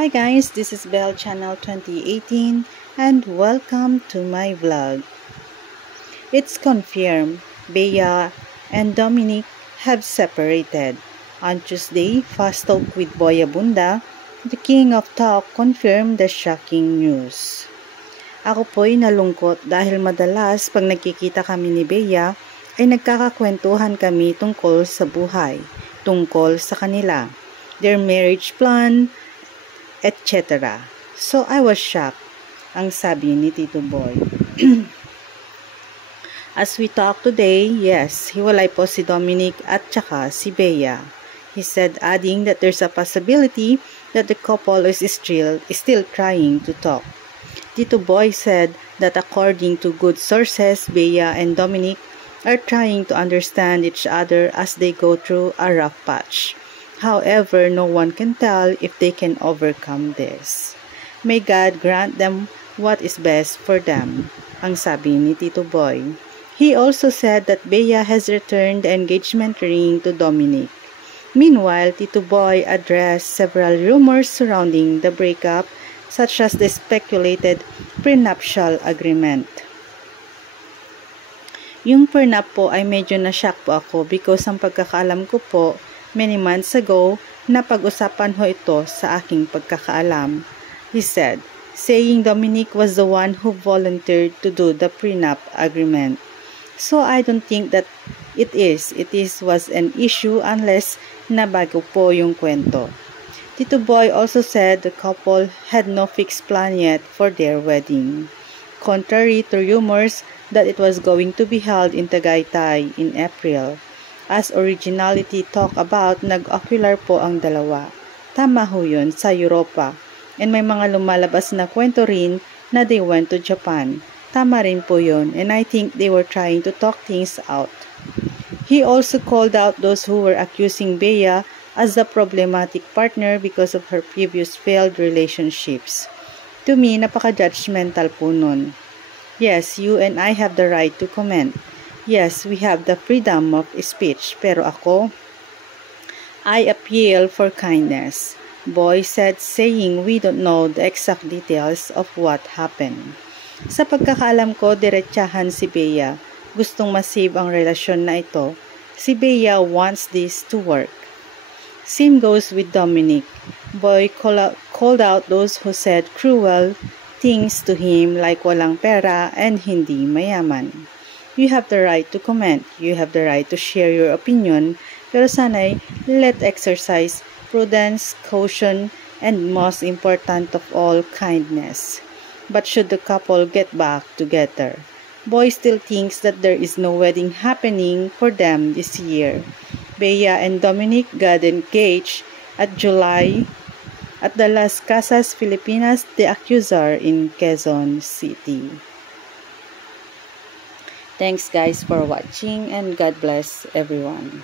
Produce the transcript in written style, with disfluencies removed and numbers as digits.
Hi guys, this is Belle Channel 2018 and welcome to my vlog. It's confirmed Bea and Dominic have separated. On Tuesday, Fast Talk with Boy Abunda, the king of talk confirmed the shocking news. Ako po'y nalungkot dahil madalas pag nagkikita kami ni Bea ay nagkakakwentuhan kami tungkol sa buhay, tungkol sa kanila, their marriage plan, etc. So I was shocked, ang sabi ni Tito Boy. As we talk today, yes, hiwalay po si Dominic at saka si Bea. He said, adding that there's a possibility that the couple is still trying to talk. Tito Boy said that according to good sources, Bea and Dominic are trying to understand each other as they go through a rough patch. However, no one can tell if they can overcome this. May God grant them what is best for them, ang sabi ni Tito Boy. He also said that Bea has returned the engagement ring to Dominic. Meanwhile, Tito Boy addressed several rumors surrounding the breakup, such as the speculated prenuptial agreement. Yung prenup po ay medyo na-shock po ako because ang pagkakaalam ko po, many months ago, napag-usapan ho ito sa aking pagkakaalam. He said, saying Dominic was the one who volunteered to do the prenup agreement. So I don't think that it was an issue unless nabago po yung kwento. Tito Boy also said the couple had no fixed plan yet for their wedding, contrary to rumors that it was going to be held in Tagaytay in April. As originality talk about, nag-ocular po ang dalawa. Tama ho yun, sa Europa. And may mga lumalabas na kwento rin na they went to Japan. Tama rin po yun, and I think they were trying to talk things out. He also called out those who were accusing Bea as a problematic partner because of her previous failed relationships. To me, napaka-judgmental po nun. Yes, you and I have the right to comment. Yes, we have the freedom of speech, pero ako, I appeal for kindness. Boy said, saying we don't know the exact details of what happened. Sa pagkakaalam ko, diretsahan si Bea. Gustong masave ang relasyon na ito. Si Bea wants this to work. Same goes with Dominic. Boy called out those who said cruel things to him like walang pera and hindi mayaman. You have the right to comment. You have the right to share your opinion. Pero sana'y let exercise prudence, caution, and most important of all, kindness. But should the couple get back together? Boy still thinks that there is no wedding happening for them this year. Bea and Dominic got engaged at July at the Las Casas Filipinas de Acuzar in Quezon City. Thanks guys for watching and God bless everyone.